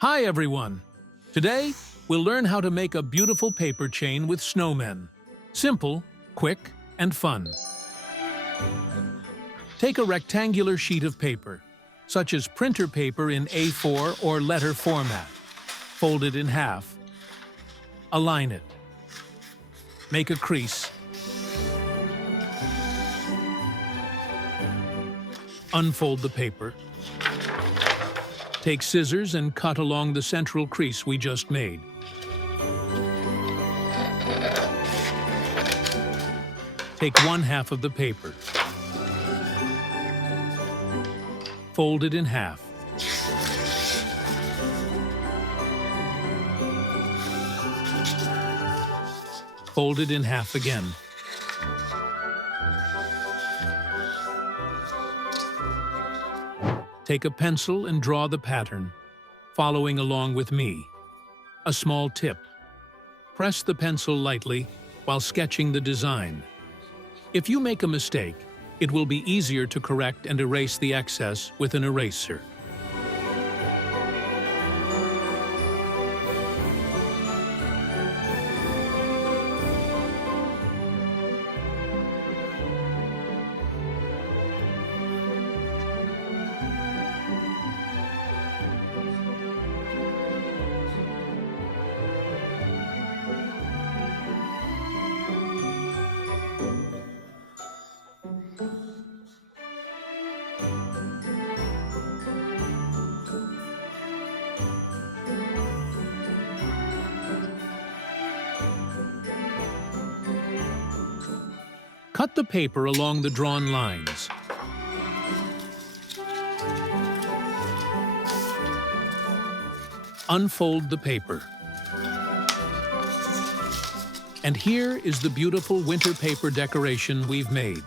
Hi everyone! Today, we'll learn how to make a beautiful paper chain with snowmen. Simple, quick, and fun. Take a rectangular sheet of paper, such as printer paper in A4 or letter format. Fold it in half. Align it. Make a crease. Unfold the paper. Take scissors and cut along the central crease we just made. Take one half of the paper. Fold it in half. Fold it in half again. Take a pencil and draw the pattern, following along with me. A small tip. Press the pencil lightly while sketching the design. If you make a mistake, it will be easier to correct and erase the excess with an eraser. Cut the paper along the drawn lines. Unfold the paper. And here is the beautiful winter paper decoration we've made.